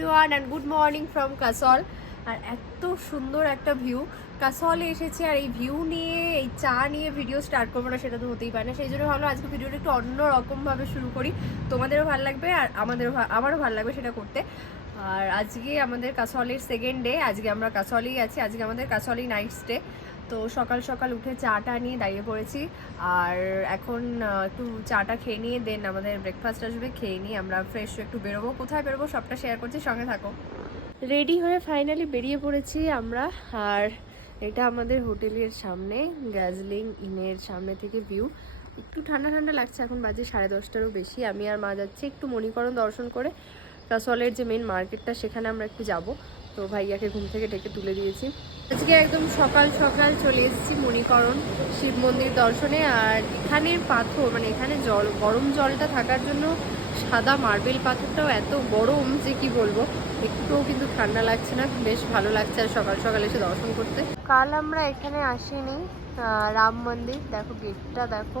Everyone and good morning from castle. আর এত সুন্দর একটা ভিউ, কাসলে এসেছি আর এই ভিউ নিয়ে এই চা নিয়ে ভিডিও স্টার্ট করবো না সেটা তো হতেই পারে না। সেই জন্য ভাবলাম আজকে ভিডিওটা একটু অন্যরকমভাবে শুরু করি, তোমাদেরও ভালো লাগবে আর আমারও ভালো লাগবে সেটা করতে। আর আজকে আমাদের কাসলের সেকেন্ড ডে, আজকে আমরা কাসলেই আছি, আজকে আমাদের কাসলেই নাইট স্টে। তো সকাল সকাল উঠে চাটা নিয়ে দাঁড়িয়ে পড়েছি আর এখন একটু চাটা খেয়ে নিয়ে দেন আমাদের ব্রেকফাস্ট আসবে, খেয়ে নিয়ে আমরা ফ্রেশ একটু বেরোবো। কোথায় বেরোবো সবটা শেয়ার করছি, সঙ্গে থাকো। রেডি হয়ে ফাইনালি বেরিয়ে পড়েছি আমরা। আর এটা আমাদের হোটেলের সামনে, দার্জিলিং ইনের সামনে থেকে ভিউ। একটু ঠান্ডা ঠান্ডা লাগছে, এখন বাজে 10:30টারও বেশি। আমি আর মা যাচ্ছি একটু মণিকরণ দর্শন করে, কাসলের যে মেন মার্কেটটা সেখানে আমরা একটু যাব। তো ভাইয়াকে ঘুম থেকে ডেকে তুলে দিয়েছি। আজকে একদম সকাল সকাল চলে এসেছি মণিকরণ শিব মন্দির দর্শনে। আর এখানের পাথর, মানে এখানে জল, গরম জলটা থাকার জন্য সাদা মার্বেল পাথরটাও এত গরম যে কি বলবো, একটুও কিন্তু ঠান্ডা লাগছে না, বেশ ভালো লাগছে আর সকাল সকাল এসে দর্শন করতে। কাল আমরা এখানে আসিনি, রাম মন্দির দেখো, গেটটা দেখো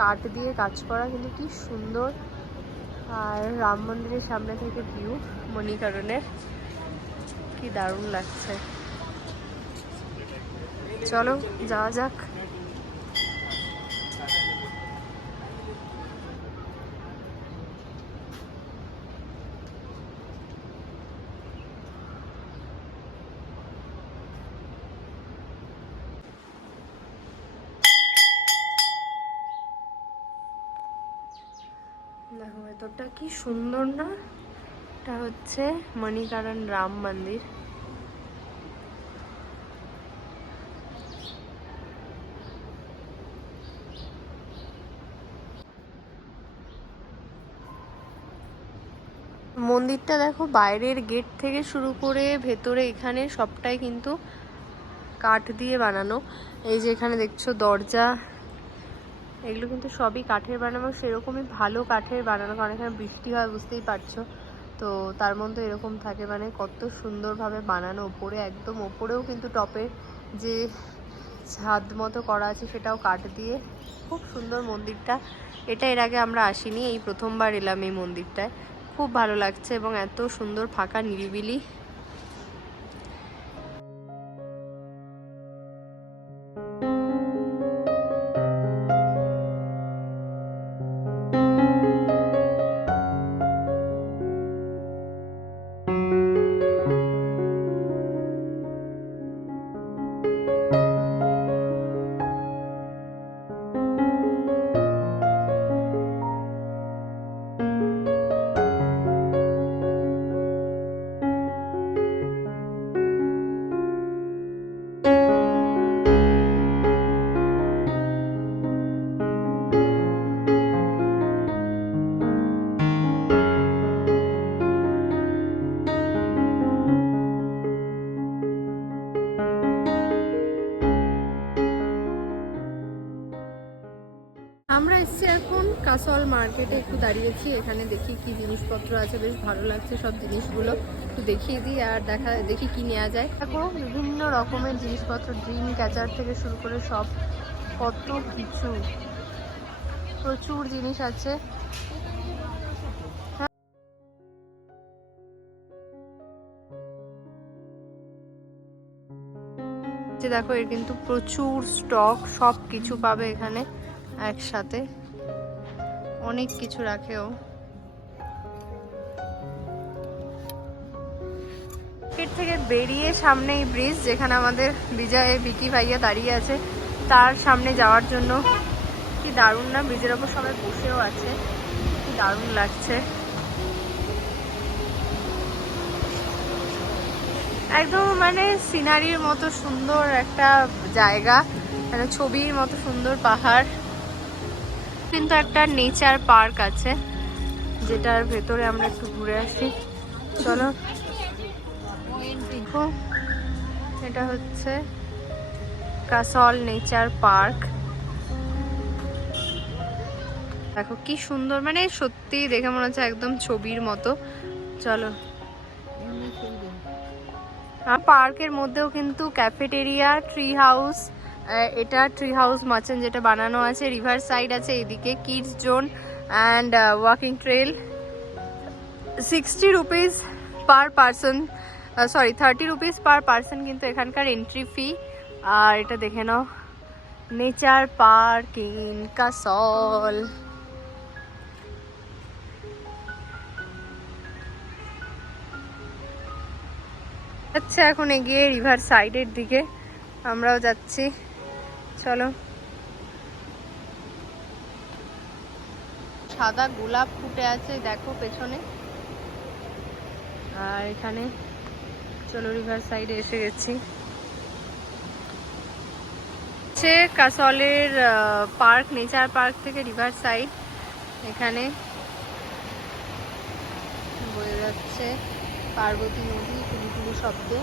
কাঠ দিয়ে কাজ করা, কিন্তু কি সুন্দর। আর রাম মন্দিরের সামনে থেকে ভিউ মণিকরণের, কি দারুণ লাগছে। চলো যাওয়া যাক। দেখো ভেতরটা কি সুন্দর না, এটা হচ্ছে মণিকরণ রাম মন্দির। মন্দিরটা দেখো, বাইরের গেট থেকে শুরু করে ভেতরে এখানে সবটাই কিন্তু কাঠ দিয়ে বানানো। এই যে এখানে দেখছো দরজা, এগুলো কিন্তু সবই কাঠের বানানো, সেরকমই ভালো কাঠের বানানো, কারণ এখানে বৃষ্টি হয় বুঝতেই পারছো। তো তার মধ্যে এরকম থাকে, মানে কত সুন্দরভাবে বানানো। ওপরে একদম ওপরেও কিন্তু টপের যে ছাদ মতো করা আছে সেটাও কাঠ দিয়ে, খুব সুন্দর মন্দিরটা। এটা এর আগে আমরা আসিনি, এই প্রথমবার এলাম এই মন্দিরটায়। খুব ভালো লাগছে এবং এত সুন্দর ফাঁকা নিরিবিলি। আমরা এসছি এখন কাসল মার্কেটে, একটু দাঁড়িয়েছি এখানে, দেখি কি জিনিসপত্র আছে, বেশ ভালো লাগছে সব জিনিসগুলো, একটু দেখিয়ে দিই আর দেখি কি নেওয়া যায়। দেখো বিভিন্ন রকমের জিনিসপত্র, ড্রিম ক্যাচার থেকে শুরু করে সব, কত কিছু, প্রচুর জিনিস আছে। দেখো এর কিন্তু প্রচুর স্টক, সব কিছু পাবে এখানে একসাথে, অনেক কিছু রাখেও। মার্কেট থেকে বেরিয়ে সামনে এই ব্রিজ, যেখানে আমাদের বিজয় বিকি ভাইয়া দাঁড়িয়ে আছে, তার সামনে যাওয়ার জন্য। কি দারুণ না, ব্রিজের ওপর সবাই বসেও আছে, কি দারুণ লাগছে। একদম মানে সিনারির মতো সুন্দর একটা জায়গা, মানে ছবির মতো সুন্দর পাহাড়। কিন্তু একটা নেচার পার্ক আছে, যেটার ভেতরে আমরা একটু ঘুরে আসি। চলো দেখো, এটা হচ্ছে কাসল নেচার পার্ক। দেখো কি সুন্দর, মানে সত্যি দেখে মনে হচ্ছে একদম ছবির মতো। চলো, পার্কের মধ্যেও কিন্তু ক্যাফেটেরিয়া, ট্রি হাউস, এটা ট্রি হাউস মাচেন যেটা বানানো আছে, রিভার সাইড আছে এদিকে, kids zone and walking trail. 60 rupees per person, sorry 30 rupees per person কিন্তু এখানকার এন্ট্রি ফি। আর এটা দেখে নাও, নেচার পার্ক ইন কাসল। আচ্ছা, এখন এগিয়ে রিভার সাইডের দিকে আমরাও যাচ্ছি, চলো। সাদা গোলাপ ফুটে আছে দেখো পেছনে। আর এখানে চলো রিভার সাইডে এসে গেছি। কাসলের পার্ক, নেচার পার্ক থেকে রিভার সাইড, এখানে বয়ে যাচ্ছে পার্বতী নদী টুলু টুলু শব্দে।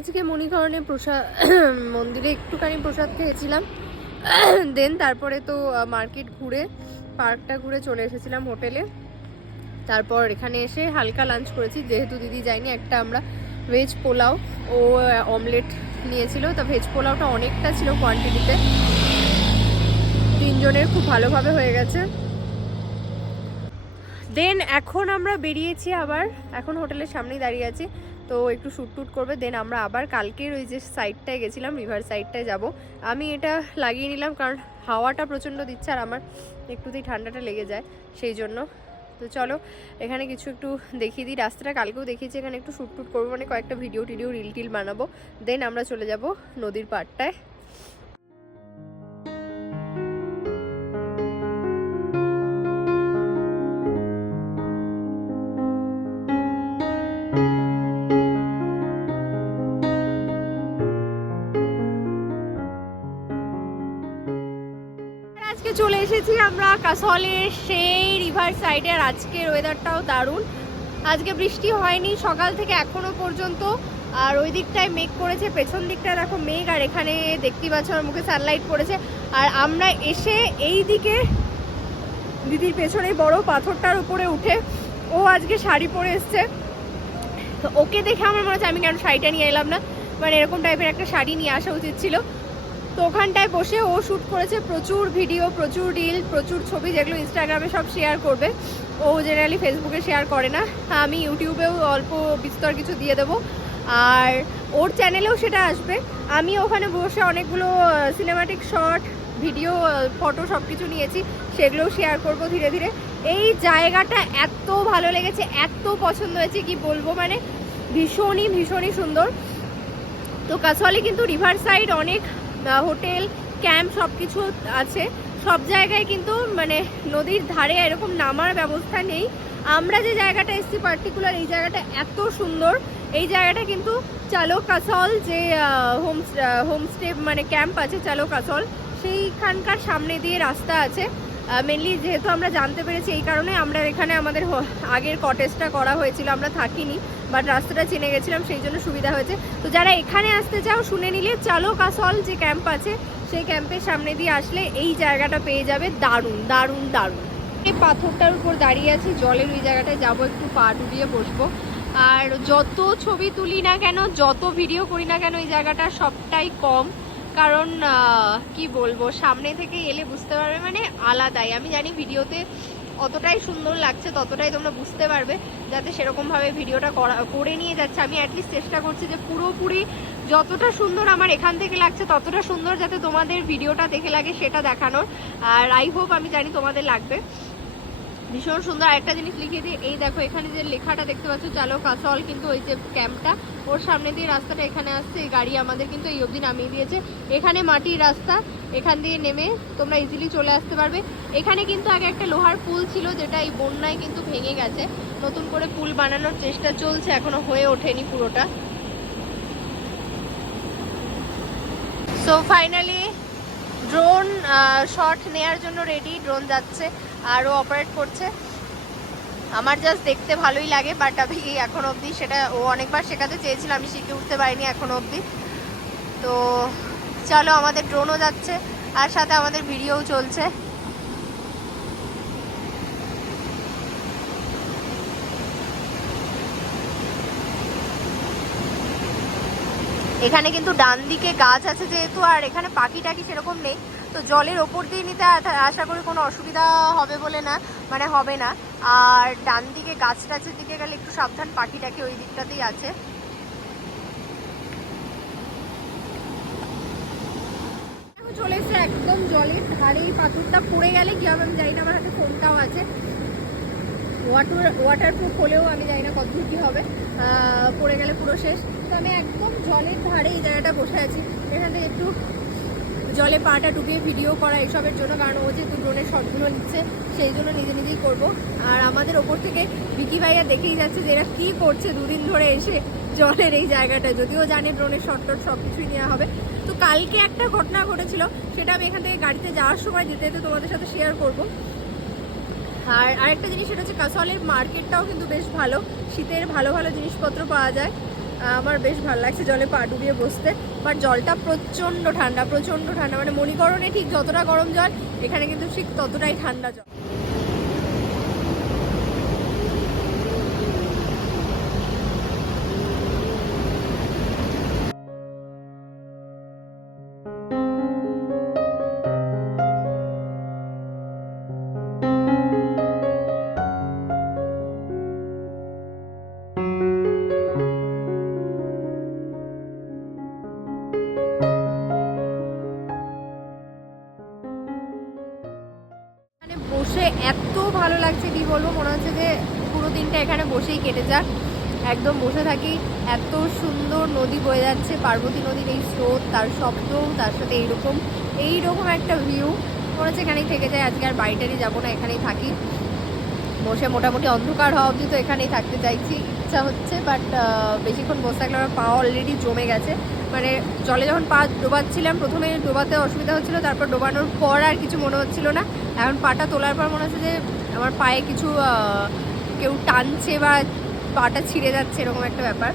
আজকে মণিকরণে প্রসাদ মন্দিরে একটুখানি প্রসাদ খেয়েছিলাম, দেন তারপরে তো মার্কেট ঘুরে পার্কটা ঘুরে চলে এসেছিলাম হোটেলে। তারপর এখানে এসে হালকা লাঞ্চ করেছি, যেহেতু দিদি যায়নি। একটা আমরা ভেজ পোলাও ও অমলেট নিয়েছিল, তো ভেজ পোলাওটা অনেকটা ছিল কোয়ান্টিটিতে, 3 জনের খুব ভালোভাবে হয়ে গেছে। দেন এখন আমরা বেরিয়েছি আবার, এখন হোটেলের সামনেই দাঁড়িয়ে আছি, তো একটু শ্যুট টুট করবে। দেন আমরা আবার কালকের ওই যে সাইডটায় গেছিলাম রিভার সাইডটায় যাব। আমি এটা লাগিয়ে নিলাম কারণ হাওয়াটা প্রচণ্ড দিচ্ছে আর আমার একটুতেই ঠান্ডাটা লেগে যায় সেই জন্য। তো চলো এখানে কিছু একটু দেখিয়ে দিই, রাস্তাটা কালকেও দেখিয়েছি, এখানে একটু শ্যুট টুট করবো, মানে কয়েকটা ভিডিও টিডিও রিল টিল বানাবো। দেন আমরা চলে যাব নদীর পাড়টায়। আজকে চলে এসেছি আমরা কাসলের সেই রিভার সাইডে, আর আজকের ওয়েদারটাও দারুণ। আজকে বৃষ্টি হয়নি সকাল থেকে এখনো পর্যন্ত, আর ওই দিকটায় মেঘ করেছে, পেছন দিকটায় দেখো মেঘ, আর এখানে দেখতেই পাচ্ছ আমার মুখে সানলাইট পড়েছে। আর আমরা এসে এই দিকে দিদির পেছনে বড় পাথরটার উপরে উঠে, ও আজকে শাড়ি পরে এসছে, তো ওকে দেখে আমার মনে হচ্ছে আমি কেন শাড়িটা নিয়ে এলাম না, মানে এরকম টাইপের একটা শাড়ি নিয়ে আসা উচিত ছিল। তো ওখানটায় বসে ও শ্যুট করেছে প্রচুর ভিডিও, প্রচুর রিল, প্রচুর ছবি, যেগুলো ইনস্টাগ্রামে সব শেয়ার করবে। ও জেনারেলি ফেসবুকে শেয়ার করে না, আমি ইউটিউবেও অল্প বিস্তর কিছু দিয়ে দেবো, আর ওর চ্যানেলেও সেটা আসবে। আমি ওখানে বসে অনেকগুলো সিনেমাটিক শট, ভিডিও, ফটো সব কিছু নিয়েছি, সেগুলোও শেয়ার করব ধীরে ধীরে। এই জায়গাটা এত ভালো লেগেছে, এত পছন্দ হয়েছে কি বলবো, মানে ভীষণই ভীষণই সুন্দর। তো কাসলে কিন্তু রিভার সাইড অনেক হোটেল, ক্যাম্প সব কিছু আছে, সব জায়গায় কিন্তু মানে নদীর ধারে এরকম নামার ব্যবস্থা নেই। আমরা যে জায়গাটা এসেছি পার্টিকুলার, এই জায়গাটা এত সুন্দর। এই জায়গাটা কিন্তু চালো কাসল যে হোমস্টে মানে ক্যাম্প আছে চালো কাসল, সেইখানকার সামনে দিয়ে রাস্তা আছে। মেনলি যেহেতু আমরা জানতে পেরেছি এই কারণে আমরা এখানে আমাদের আগের কটেজটা করা হয়েছিল, আমরা থাকিনি, বাট রাস্তাটা চিনে গেছিলাম, সেই জন্য সুবিধা হয়েছে। তো যারা এখানে আসতে চাও শুনে নিলে চালো কাসল যে ক্যাম্প আছে, সেই ক্যাম্পের সামনে দিয়ে আসলে এই জায়গাটা পেয়ে যাবে। দারুণ দারুণ দারুণ। এই পাথরটার উপর দাঁড়িয়ে আছি, জলের ওই জায়গাটায় যাবো, একটু পা ডুবিয়ে বসবো। আর যত ছবি তুলি না কেন, যত ভিডিও করি না কেন, এই জায়গাটা সবটাই কম, কারণ কি বলবো, সামনে থেকে এলে বুঝতে পারবে, মানে আলাদাই। আমি জানি ভিডিওতে অতটাই সুন্দর লাগছে, ততটাই তোমরা বুঝতে পারবে, যাতে সেরকমভাবে ভিডিওটা করে নিয়ে যাচ্ছে। আমি অ্যাটলিস্ট চেষ্টা করছি যে পুরোপুরি যতটা সুন্দর আমার এখান থেকে লাগছে ততটা সুন্দর যাতে তোমাদের ভিডিওটা দেখে লাগে সেটা দেখানোর, আর আই হোপ, আমি জানি তোমাদের লাগবে। ভীষণ সুন্দর। আরেকটা জিনিস লিখিয়ে দিই, এই দেখো এখানে যে লেখাটা দেখতে পাচ্ছ চালো কাসল, কিন্তু ওই যে ক্যাম্পটা ওর সামনে দিয়ে রাস্তাটা এখানে আসছে। এই গাড়ি আমাদের কিন্তু এই অবধি নামিয়ে দিয়েছে। এখানে মাটির রাস্তা, এখান দিয়ে নেমে তোমরা ইজিলি চলে আসতে পারবে। এখানে কিন্তু আগে একটা লোহার পুল ছিল, যেটা এই বন্যায় কিন্তু ভেঙে গেছে। নতুন করে পুল বানানোর চেষ্টা চলছে, এখনো হয়ে ওঠেনি পুরোটা। সো ফাইনালি ড্রোন শট নেওয়ার জন্য রেডি। ড্রোন যাচ্ছে আর ও অপারেট করছে। আমার জাস্ট দেখতে ভালোই লাগে, বাট আমি এখন অবধি সেটা, ও অনেকবার শেখাতে চেয়েছিল, আমি শিখে উঠতে পারিনি এখন অবধি। তো চলো, আমাদের ড্রোনও যাচ্ছে আর সাথে আমাদের ভিডিওও চলছে। এখানে কিন্তু ডান দিকে গাছ আছে যেহেতু, আর এখানে পাখি টাকি সেরকম নেই, তো জলের ওপর দিয়ে নিতে আশা করি কোনো অসুবিধা হবে বলে না, মানে হবে না। আর ডান দিকে গাছ টাছের দিকে গেলে একটু সাবধান, পাখি টাকি ওই দিকটাতেই আছে। চলে এসছে একদম জলের ধারেই, পাথরটা পড়ে গেলে কি হবে আমি জানি না, আমার হাতে ফোনটাও আছে। ওয়াটারপ্রুফ হলেও আমি জানি না কতদূর কী হবে, পড়ে গেলে পুরো শেষ। তো আমি একদম জলের ধারে এই জায়গাটা বসে আছি, এখান থেকে একটু জলে পাটা ডুবিয়ে ভিডিও করা এসবের জন্য, কারণ ও যেহেতু ড্রোনের শটগুলো নিচ্ছে সেই জন্য নিজে নিজেই করবো। আর আমাদের ওপর থেকে ভিকি ভাইয়া দেখেই যাচ্ছে যে এরা কী করছে দুদিন ধরে এসে জলের এই জায়গাটায়, যদিও জানে ড্রোনের শট টট সব কিছুই নেওয়া হবে। তো কালকে একটা ঘটনা ঘটেছিল, সেটা আমি এখান থেকে গাড়িতে যাওয়ার সময় যেতে যেতে তোমাদের সাথে শেয়ার করবো। আর আরেকটা জিনিস, সেটা হচ্ছে কাসলের মার্কেটটাও কিন্তু বেশ ভালো, শীতের ভালো ভালো জিনিসপত্র পাওয়া যায়। আমার বেশ ভালো লাগছে জলে পা ডুবিয়ে বসতে, বাট জলটা প্রচণ্ড ঠান্ডা, প্রচণ্ড ঠান্ডা। মানে মণিকরণে ঠিক যতটা গরম জল, এখানে কিন্তু ঠিক ততটাই ঠান্ডা জল। বসে এত ভালো লাগছে কি বলবো, মনে হচ্ছে যে পুরো দিনটা এখানে বসেই কেটে যাক, একদম বসে থাকি। এত সুন্দর নদী বয়ে যাচ্ছে, পার্বতী নদীর এই স্রোত, তার শব্দ, তার সাথে এইরকম একটা ভিউ, মনে হচ্ছে এখানেই থেকে যায়। আজকে আর বাড়িটারই যাবো না, এখানেই থাকি বসে। মোটামুটি অন্ধকার হওয়া অবধি তো এখানেই থাকতে চাইছি, ইচ্ছা হচ্ছে, বাট বেশিক্ষণ বসে থাকলে আমার পা অলরেডি জমে গেছে। মানে জলে যখন পা ডোবাচ্ছিলাম, প্রথমে ডোবাতে অসুবিধা হচ্ছিলো, তারপর ডোবানোর পর আর কিছু মনে হচ্ছিল না। এখন পাটা তোলার পর মনে হচ্ছে যে আমার পায়ে কিছু কেউ টানছে বা পাটা ছিঁড়ে যাচ্ছে, এরকম একটা ব্যাপার।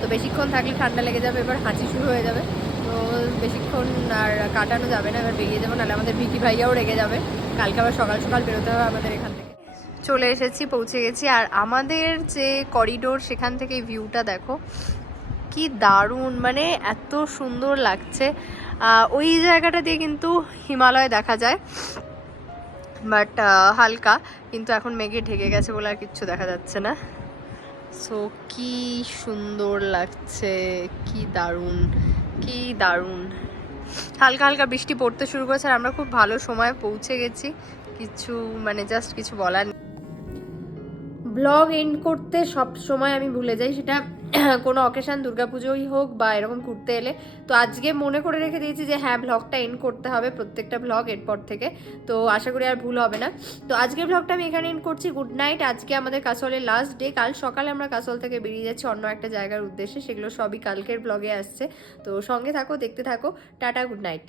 তো বেশিক্ষণ থাকলে ঠান্ডা লেগে যাবে, এবার হাঁচি শুরু হয়ে যাবে, তো বেশিক্ষণ আর কাটানো যাবে না, এবার বেরিয়ে যাবো, নাহলে আমাদের ভিকি ভাইয়াও রেগে যাবে। কালকে আবার সকাল সকাল বেরোতে হবে আমাদের এখান থেকে। চলে এসেছি, পৌঁছে গেছি। আর আমাদের যে করিডোর, সেখান থেকে ভিউটা দেখো কি দারুণ, মানে এত সুন্দর লাগছে। ওই জায়গাটা দিয়ে কিন্তু হিমালয় দেখা যায়, বাট হালকা, কিন্তু এখন মেঘে ঢেকে গেছে বলে আর কিচ্ছু দেখা যাচ্ছে না। সো কি সুন্দর লাগছে, কি দারুণ, কি দারুণ। হালকা হালকা বৃষ্টি পড়তে শুরু করেছে, আর আমরা খুব ভালো সময় পৌঁছে গেছি। কিছু মানে জাস্ট কিছু বলার। ব্লগ এন্ড করতে সব সময় আমি ভুলে যাই, সেটা কোনো অকেশান, দুর্গাপুজোই হোক বা এরকম ঘুরতে এলে। তো আজকে মনে করে রেখে দিয়েছি যে হ্যাঁ, ব্লগটা এন্ড করতে হবে, প্রত্যেকটা ব্লগ এরপর থেকে। তো আশা করি আর ভুল হবে না। তো আজকের ব্লগটা আমি এখানে এন্ড করছি। Good night. আজকে আমাদের কাসলের লাস্ট ডে। কাল সকালে আমরা কাসল থেকে বেরিয়ে যাচ্ছি অন্য একটা জায়গার উদ্দেশ্যে, সেগুলো সবই কালকের ব্লগে আসছে। তো সঙ্গে থাকো, দেখতে থাকো। Tata, good night.